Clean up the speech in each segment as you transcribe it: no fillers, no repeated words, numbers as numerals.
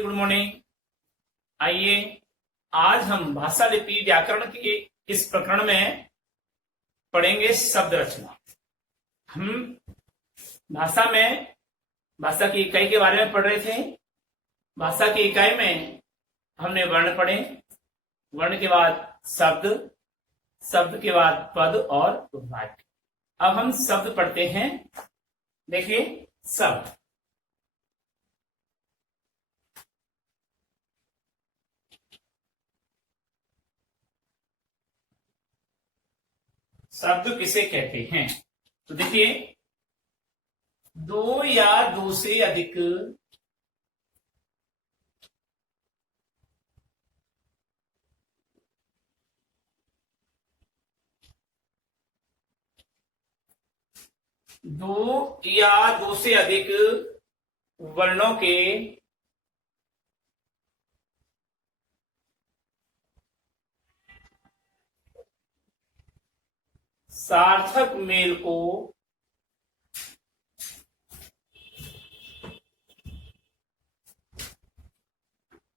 Everybody, good morning. आइए आज हम भाषा लिपि व्याकरण के इस प्रकरण में पढ़ेंगे शब्द रचना। हम भाषा की इकाई के बारे में पढ़ रहे थे। भाषा की इकाई में हमने वर्ण पढ़े, वर्ण के बाद शब्द, शब्द के बाद पद और वाक्य। अब हम शब्द पढ़ते हैं। देखिए शब्द, शब्द किसे कहते हैं? तो देखिए, दो या दो से अधिक दो से अधिक वर्णों के सार्थक मेल को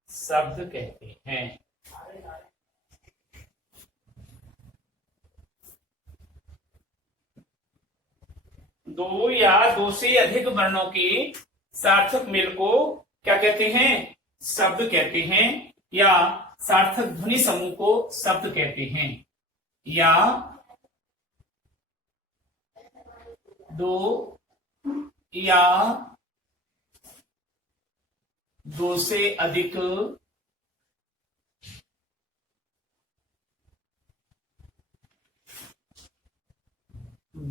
शब्द कहते हैं। दो या दो से अधिक वर्णों के सार्थक मेल को क्या कहते हैं? शब्द कहते हैं। या सार्थक ध्वनि समूह को शब्द कहते हैं। या दो या दो से अधिक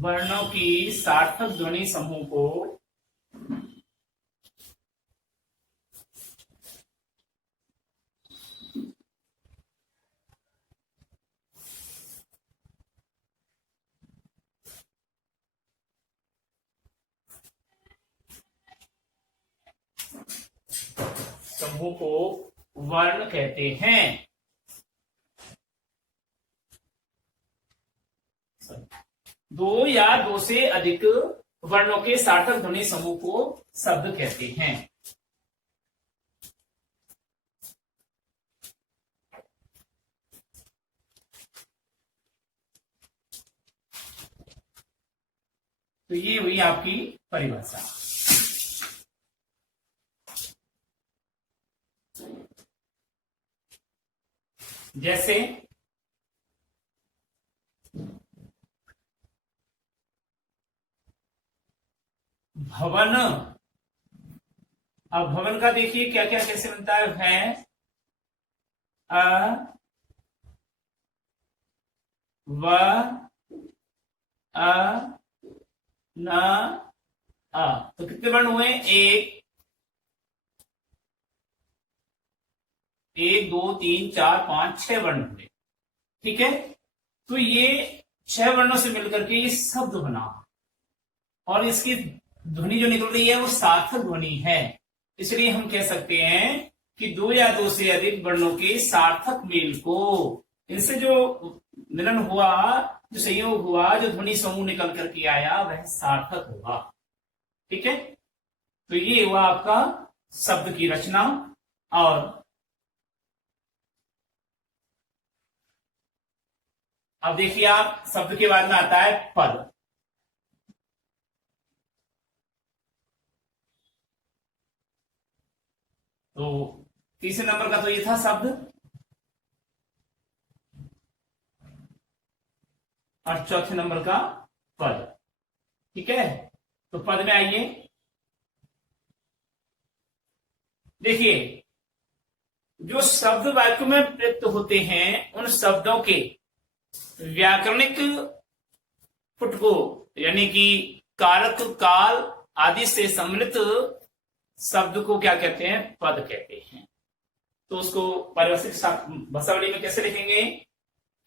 वर्णों की सार्थक ध्वनि समूह को वर्ण कहते हैं। दो या दो से अधिक वर्णों के सार्थक ध्वनि समूह को शब्द कहते हैं। तो ये हुई आपकी परिभाषा। जैसे भवन। अब भवन का देखिए क्या क्या कैसे बनता है। अ व अ न अ। तो कितने वर्ण हुए? एक दो तीन चार पांच छह वर्ण हुए। ठीक है, तो ये छह वर्णों से मिलकर के ये शब्द बना और इसकी ध्वनि जो निकल रही है वो सार्थक ध्वनि है। इसलिए हम कह सकते हैं कि दो या दो से अधिक वर्णों के सार्थक मेल को, इनसे जो मिलन हुआ, जो संयोग हुआ, जो ध्वनि समूह निकल करके आया वह सार्थक होगा। ठीक है, तो ये हुआ आपका शब्द की रचना। और अब देखिए आप, शब्द के बाद में आता है पद। तो तीसरे नंबर का तो ये था शब्द, और चौथे नंबर का पद। ठीक है, तो पद में आइए। देखिए, जो शब्द वाक्य में प्रयुक्त होते हैं उन शब्दों के व्याकरणिक पुटको, यानी कि कारक, काल आदि से सम्मिलित शब्द को क्या कहते हैं? पद कहते हैं। तो उसको पारिभाषिक भाषावली में कैसे लिखेंगे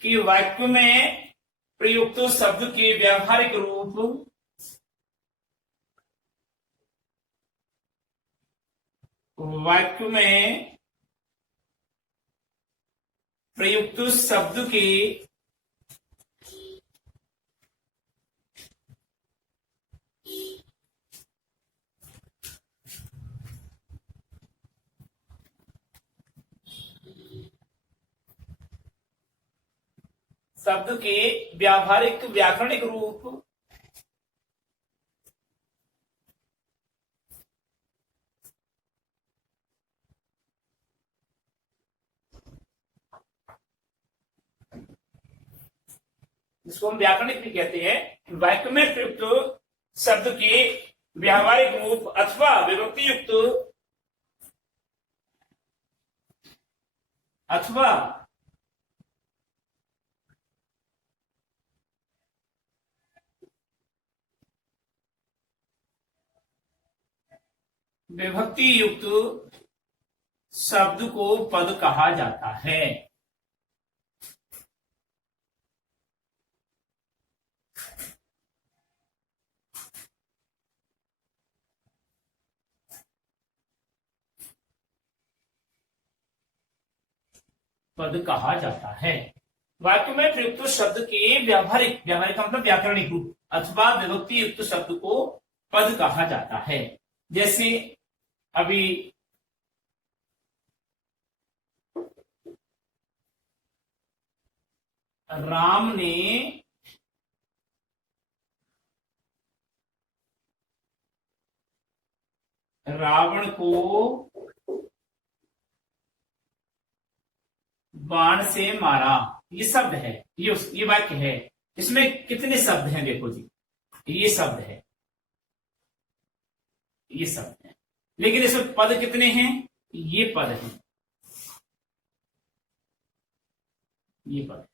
कि वाक्य में प्रयुक्त शब्द के व्यावहारिक रूप वाक्य में प्रयुक्त शब्द के शब्द के व्यावहारिक व्याकरणिक रूप जिसको हम व्याकरणिक भी कहते हैं, वाक्य में प्रयुक्त शब्द के व्यावहारिक रूप अथवा विभक्ति युक्त अथवा विभक्ति युक्त शब्द को पद कहा जाता है। पद कहा जाता है। वाक्य में प्रयुक्त शब्द के व्यावहारिक मतलब व्याकरणिक रूप अथवा विभक्ति युक्त शब्द को पद कहा जाता है। जैसे अभी राम ने रावण को बाण से मारा, ये शब्द है, ये वाक्य है। इसमें कितने शब्द हैं? देखो जी, ये शब्द है, ये शब्द है, लेकिन इसमें पद कितने हैं? ये पद है, ये पद,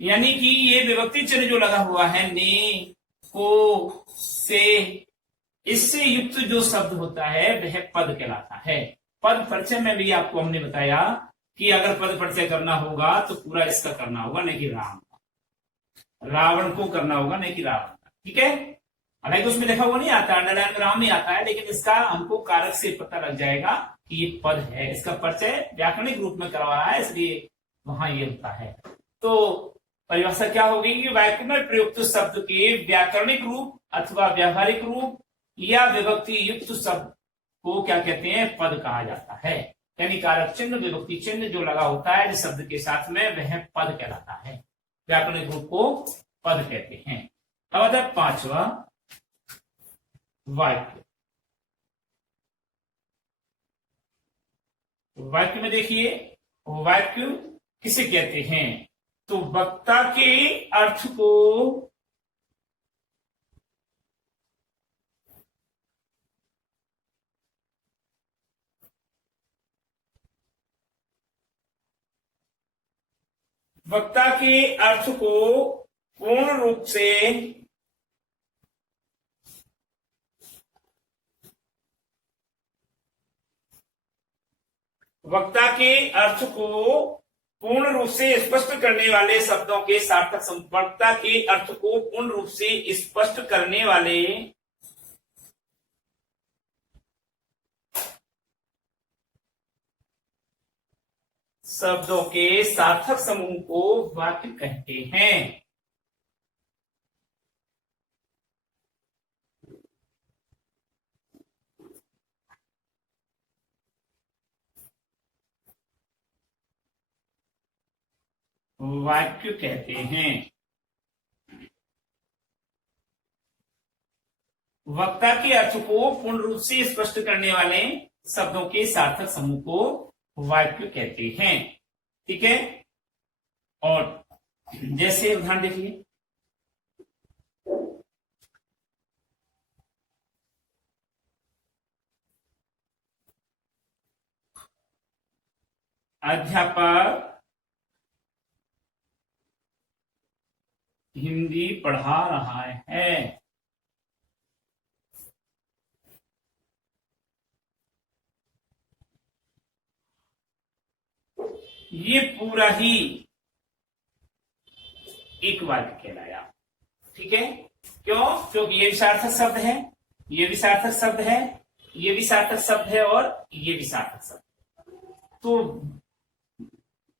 यानी कि ये विभक्ति चिन्ह जो लगा हुआ है ने, को, से, इससे युक्त जो शब्द होता है वह पद कहलाता है। पद परिचय में भी आपको हमने बताया कि अगर पद परिचय करना होगा तो पूरा इसका करना होगा, नहीं कि रावण को करना होगा, नहीं कि रावण का। ठीक है, हालांकि उसमें लिखा हुआ नहीं आता, अंडरलाइन में राम नहीं आता है, लेकिन इसका हमको कारक से पता लग जाएगा कि ये पद है। इसका परिचय व्याकरणिक रूप में करवा रहा है, इसलिए वहां ये होता है। तो परिभाषा क्या होगी कि वाक्य में प्रयुक्त शब्द के व्याकरणिक रूप अथवा व्यावहारिक रूप या विभक्ति युक्त शब्द को क्या कहते हैं? पद कहा जाता है। यानी कारक चिन्ह, विभक्ति चिन्ह जो लगा होता है जिस शब्द के साथ में, वह पद कहलाता है। व्याकरणिक रूप को पद कहते हैं। अब आता है पांचवा, वाक्य। वाक्य में देखिए, वाक्य किसे कहते हैं? तो वक्ता के अर्थ को पूर्ण रूप से स्पष्ट करने वाले शब्दों के सार्थक वक्ता के अर्थ को पूर्ण रूप से स्पष्ट करने वाले शब्दों के सार्थक समूह को वाक्य कहते हैं। वाक्य कहते हैं। वक्ता के अर्थ को पूर्ण रूप से स्पष्ट करने वाले शब्दों के सार्थक समूह को वाक्य कहते हैं। ठीक है, और जैसे उदाहरण देखिए, अध्यापक हिंदी पढ़ा रहा है। ये पूरा ही एक वाक्य कहलाया। ठीक है, क्यों? क्योंकि ये भी सार्थक शब्द है, ये भी सार्थक शब्द है, ये भी सार्थक शब्द है और ये भी सार्थक शब्द। तो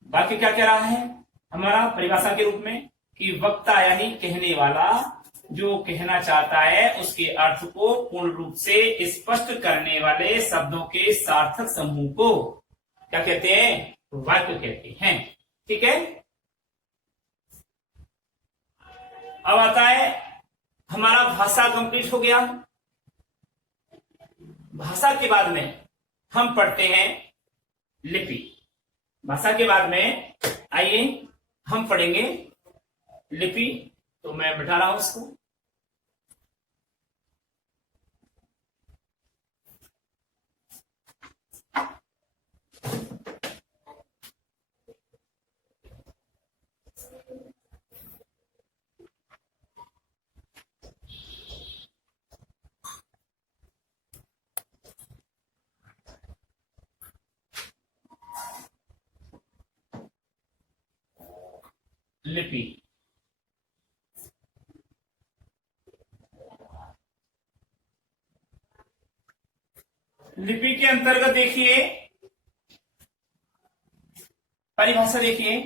वाक्य क्या कह रहा है हमारा परिभाषा के रूप में कि वक्ता यानी कहने वाला जो कहना चाहता है उसके अर्थ को पूर्ण रूप से स्पष्ट करने वाले शब्दों के सार्थक समूह को क्या कहते हैं? वाक्य कहते हैं। ठीक है, अब आता है हमारा भाषा कंप्लीट हो गया। भाषा के बाद में हम पढ़ते हैं लिपि। भाषा के बाद में आइए हम पढ़ेंगे लिपि। तो मैं बैठा रहा हूं उसको। लिपि लिपि के अंतर्गत देखिए परिभाषा देखिए।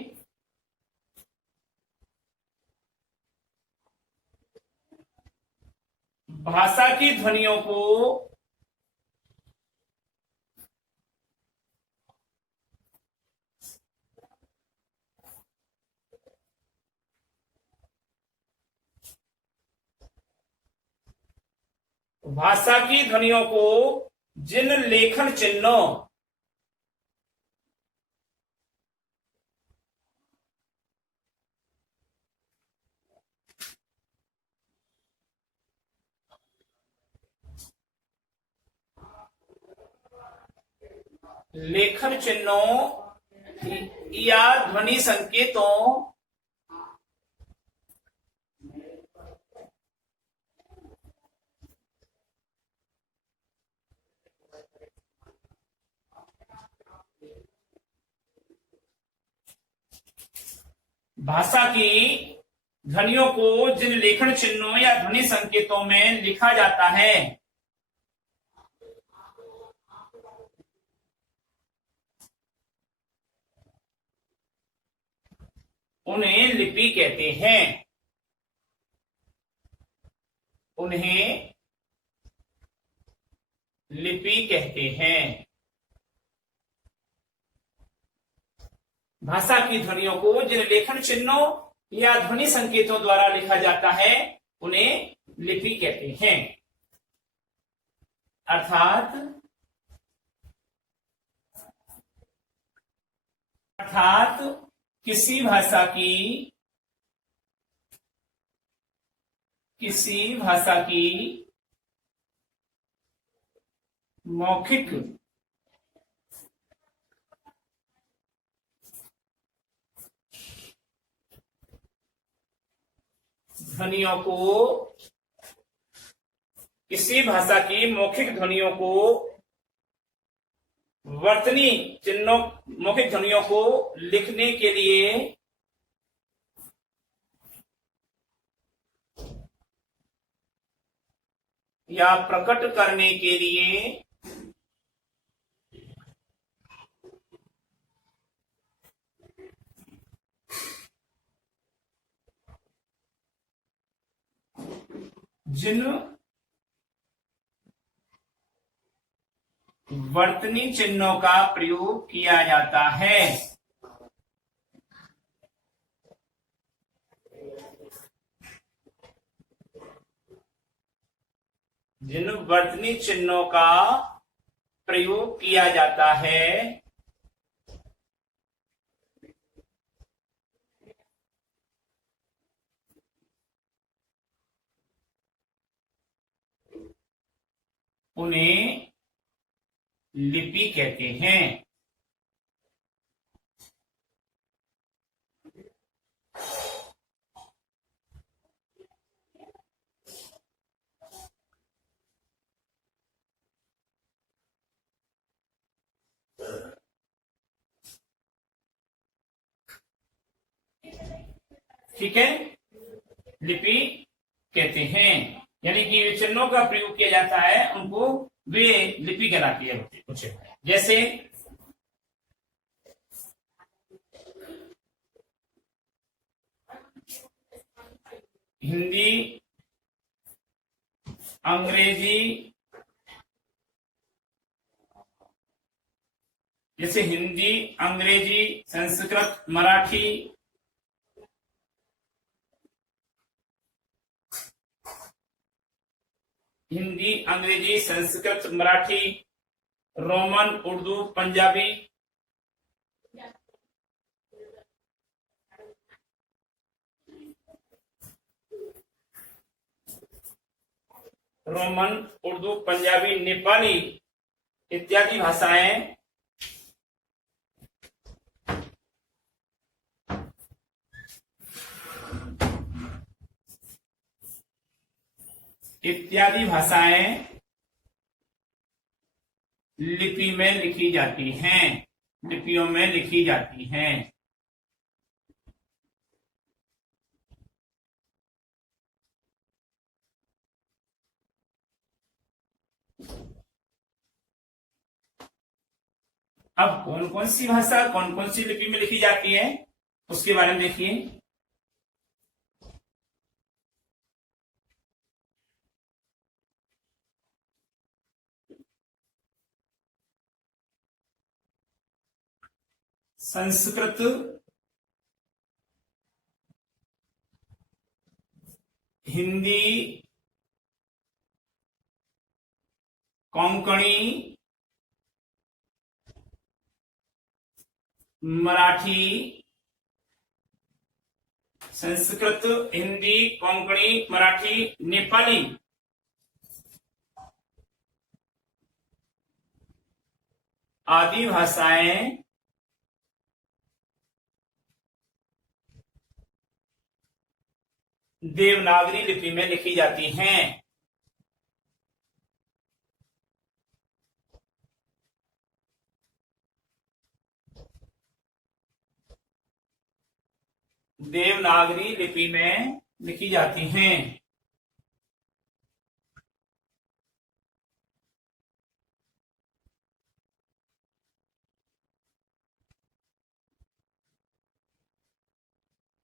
भाषा की ध्वनियों को भाषा की ध्वनियों को जिन लेखन चिन्हों लेखन चिन्हों या ध्वनि संकेतों भाषा की ध्वनियों को जिन लेखन चिन्हों या ध्वनि संकेतों में लिखा जाता है उन्हें लिपि कहते हैं। उन्हें लिपि कहते हैं। भाषा की ध्वनियों को जिन लेखन चिन्हों या ध्वनि संकेतों द्वारा लिखा जाता है उन्हें लिपि कहते हैं। अर्थात किसी भाषा की मौखिक ध्वनियों को किसी भाषा की मौखिक ध्वनियों को वर्तनी चिन्हों मौखिक ध्वनियों को लिखने के लिए या प्रकट करने के लिए जिन वर्तनी चिन्हों का प्रयोग किया जाता है जिन वर्तनी चिन्हों का प्रयोग किया जाता है उन्हें लिपि कहते हैं। ठीक है, लिपि कहते हैं यानी कि चिन्हों का प्रयोग किया जाता है उनको वे लिपि कहलाती है। कुछ जैसे हिंदी, अंग्रेजी, जैसे हिंदी, अंग्रेजी, संस्कृत, मराठी, हिंदी, अंग्रेजी, संस्कृत, मराठी, रोमन, उर्दू, पंजाबी, रोमन, उर्दू, पंजाबी, नेपाली इत्यादि भाषाएं लिपि में लिखी जाती हैं, लिपियों में लिखी जाती हैं। अब कौन कौन सी भाषा कौन कौन सी लिपि में लिखी जाती है उसके बारे में देखिए। संस्कृत, हिंदी, कोंकणी, मराठी, संस्कृत, हिंदी, कोंकणी, मराठी, नेपाली आदि भाषाएं देवनागरी लिपि में लिखी जाती हैं। देवनागरी लिपि में लिखी जाती हैं।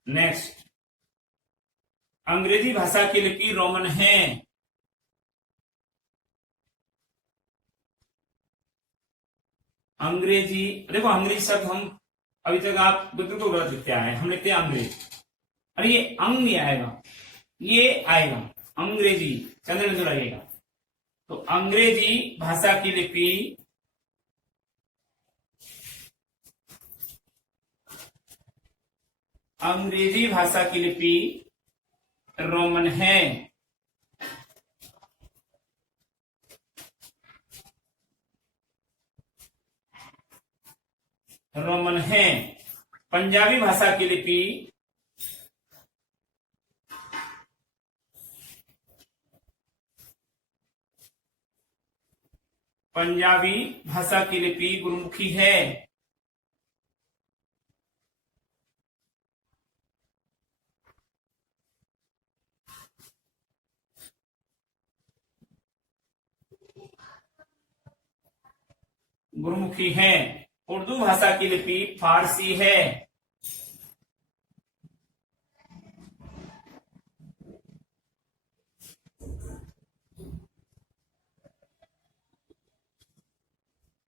नेक्स्ट, अंग्रेजी भाषा की लिपि रोमन है। अंग्रेजी, देखो अंग्रेजी शब्द हम अभी तक आप बिल्कुल गलत लिखते आए हैं। हम लिखते हैं अंग्रेज, अरे ये अंग नहीं आएगा, ये आएगा अंग्रेजी, चंद्र बिंदु लगेगा। तो अंग्रेजी भाषा की लिपि अंग्रेजी भाषा की लिपि रोमन है। रोमन है। पंजाबी भाषा की लिपि पंजाबी भाषा की लिपि गुरुमुखी है। गुरुमुखी है। उर्दू भाषा की लिपि फारसी है।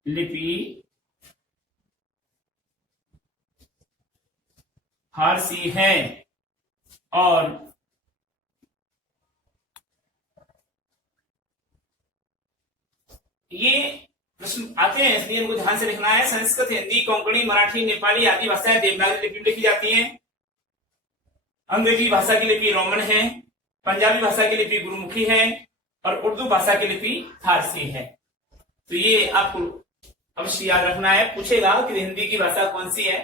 लिपि फारसी है। और ये प्रश्न आते हैं इसलिए इनको ध्यान से लिखना है। संस्कृत, हिंदी, कोंकणी, मराठी, नेपाली आदि भाषाएं देवनागरी लिपि में लिखी जाती हैं। अंग्रेजी भाषा की लिपि रोमन है। पंजाबी भाषा की लिपि गुरुमुखी है और उर्दू भाषा की लिपि फारसी है। तो ये आपको अवश्य याद रखना है। पूछेगा कि हिंदी की भाषा कौन सी है,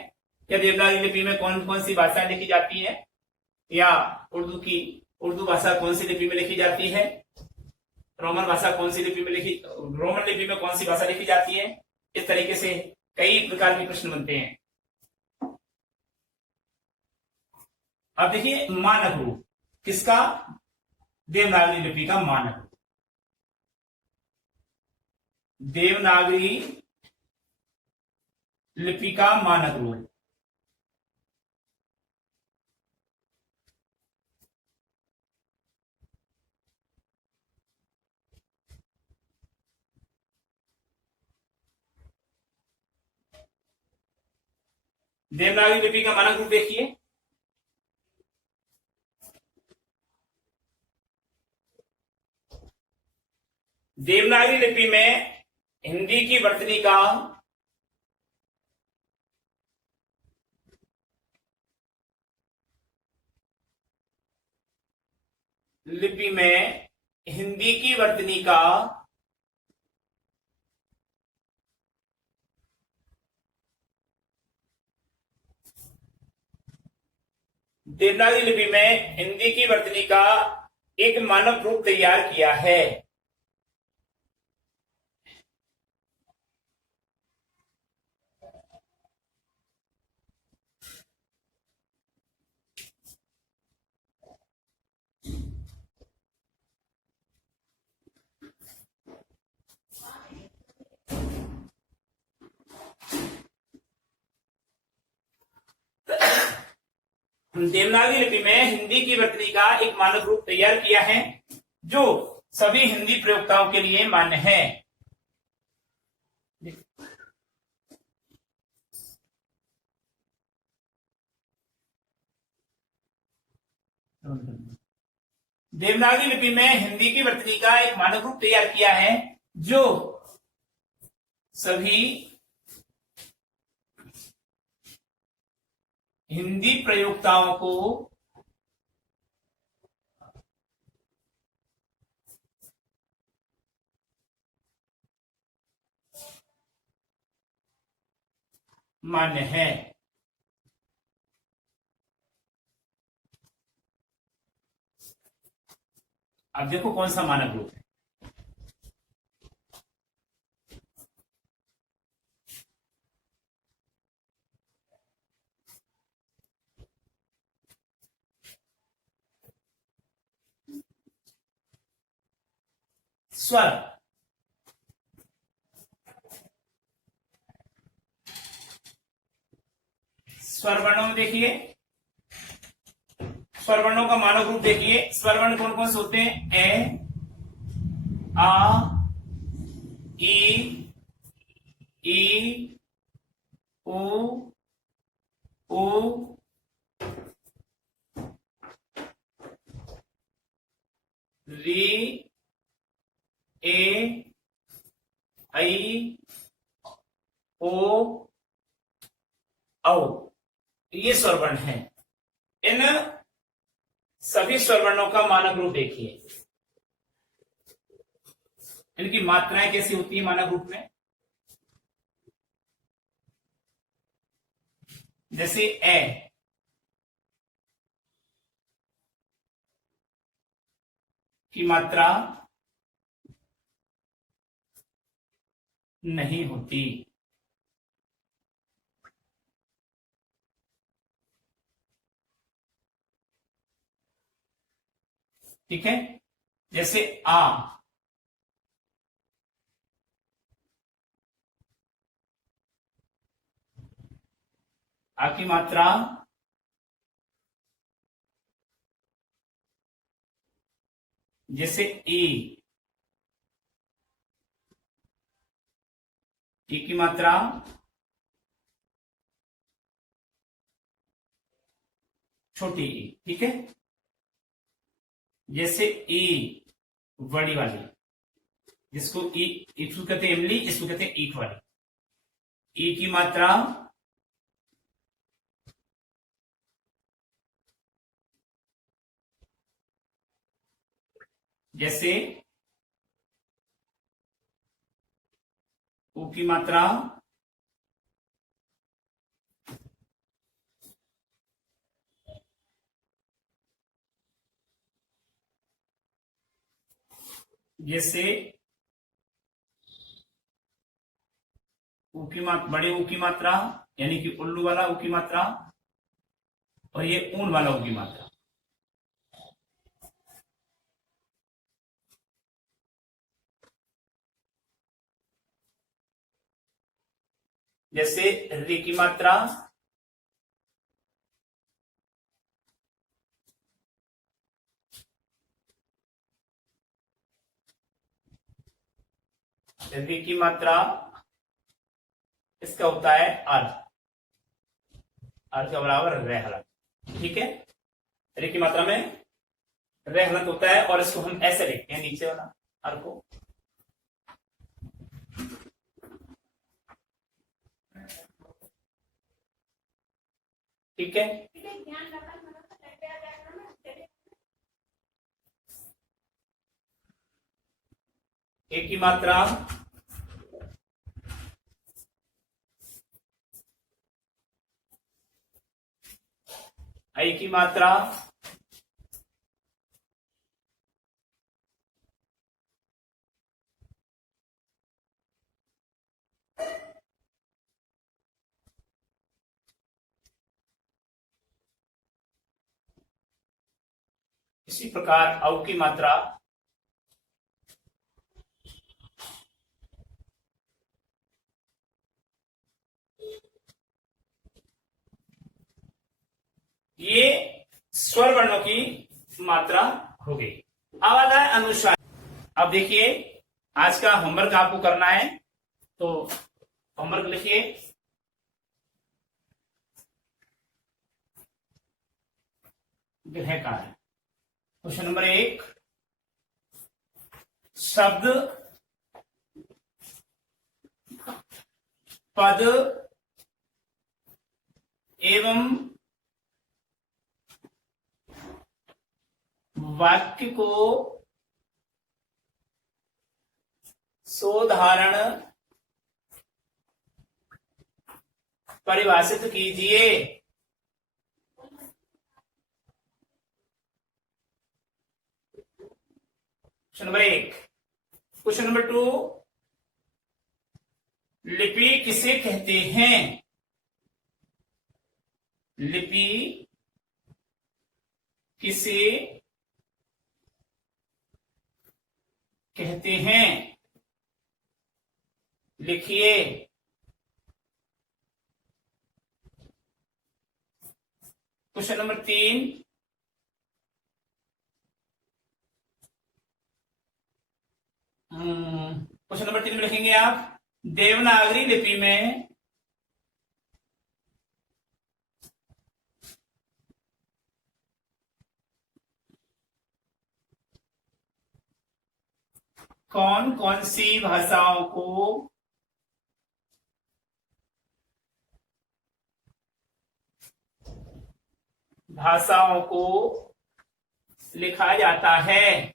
या देवनागरी लिपि में कौन कौन सी भाषाएं लिखी जाती है, या उर्दू भाषा कौन सी लिपि में लिखी जाती है, रोमन भाषा कौन सी लिपि में रोमन लिपि में कौन सी भाषा लिखी जाती है। इस तरीके से कई प्रकार के प्रश्न बनते हैं। अब देखिए मानक रूप किसका, देवनागरी लिपि का मानक रूप। देवनागरी लिपि का मानक रूप देवनागरी लिपि का मानक रूप देखिए, देवनागरी लिपि में हिंदी की वर्तनी का लिपि में हिंदी की वर्तनी का देवनागरी लिपि में हिंदी की वर्तनी का एक मानक रूप तैयार किया है। देवनागरी लिपि में हिंदी की वर्तनी का एक मानक रूप तैयार किया है जो सभी हिंदी प्रयोक्ताओं के लिए मान्य है। देवनागरी लिपि में हिंदी की वर्तनी का एक मानक रूप तैयार किया है जो सभी हिंदी प्रयोक्ताओं को मान्य है। अब देखो कौन सा मानक रूप है। स्वर, स्वर वर्णों में देखिए, स्वर वर्णों का मानक रूप देखिए। स्वर वर्ण कौन कौन से होते हैं? ए, आ, ई, उ, री, ए, आई, ओ, औ। ये स्वर वर्ण है। इन सभी स्वर वर्णों का मानक रूप देखिए। इनकी मात्राएं कैसी होती है मानक रूप में? जैसे ए, की मात्रा नहीं होती। ठीक है। जैसे आ की मात्रा जैसे ई की मात्रा छोटी ई। ठीक है। जैसे ई बड़ी वाली, जिसको ई, इसको कहते हैं इमली, इसको कहते हैं ईख वाली। ई की मात्रा जैसे ऊ की मात्रा जैसे ऊ की मात्रा, बड़े ऊ की मात्रा यानी कि उल्लू वाला ऊ की मात्रा, और ये ऊन वाला ऊ की मात्रा। जैसे री की मात्रा री की मात्रा इसका होता है अर्ध, अर्ध का बराबर रे हलंत। ठीक है। री की मात्रा में रे हलंत होता है और इसको हम ऐसे लिखते हैं नीचे वाला अर्ध को। ठीक है। एक की मात्रा, आई की मात्रा, इसी प्रकार औ की मात्रा, ये स्वर वर्णों की मात्रा हो गई। अब आता है अनुस्वार। अब देखिए आज का होमवर्क आपको करना है, तो होमवर्क लिखिए। गृहकार क्वेश्चन नंबर 1, शब्द, पद एवं वाक्य को सोधारण परिभाषित कीजिए। Question number 1। क्वेश्चन नंबर 2, लिपि किसे कहते हैं? लिपि किसे कहते हैं? लिखिए। क्वेश्चन नंबर 3, क्वेश्चन नंबर 3 में लिखेंगे आप, देवनागरी लिपि में कौन कौन सी भाषाओं को लिखा जाता है?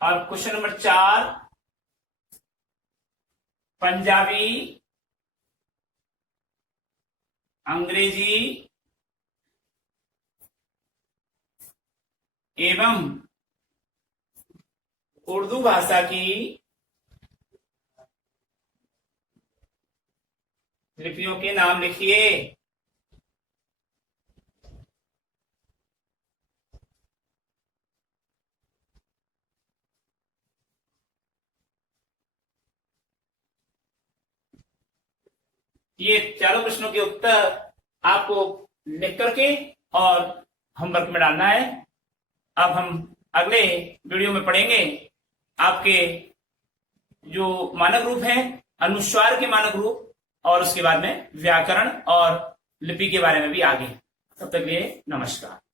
और क्वेश्चन नंबर 4, पंजाबी, अंग्रेजी एवं उर्दू भाषा की लिपियों के नाम लिखिए। ये चारों प्रश्नों के उत्तर आपको लिख करके और होमवर्क में डालना है। अब हम अगले वीडियो में पढ़ेंगे आपके जो मानक रूप है, अनुस्वार के मानक रूप, और उसके बाद में व्याकरण और लिपि के बारे में भी आगे। तब तक के लिए नमस्कार।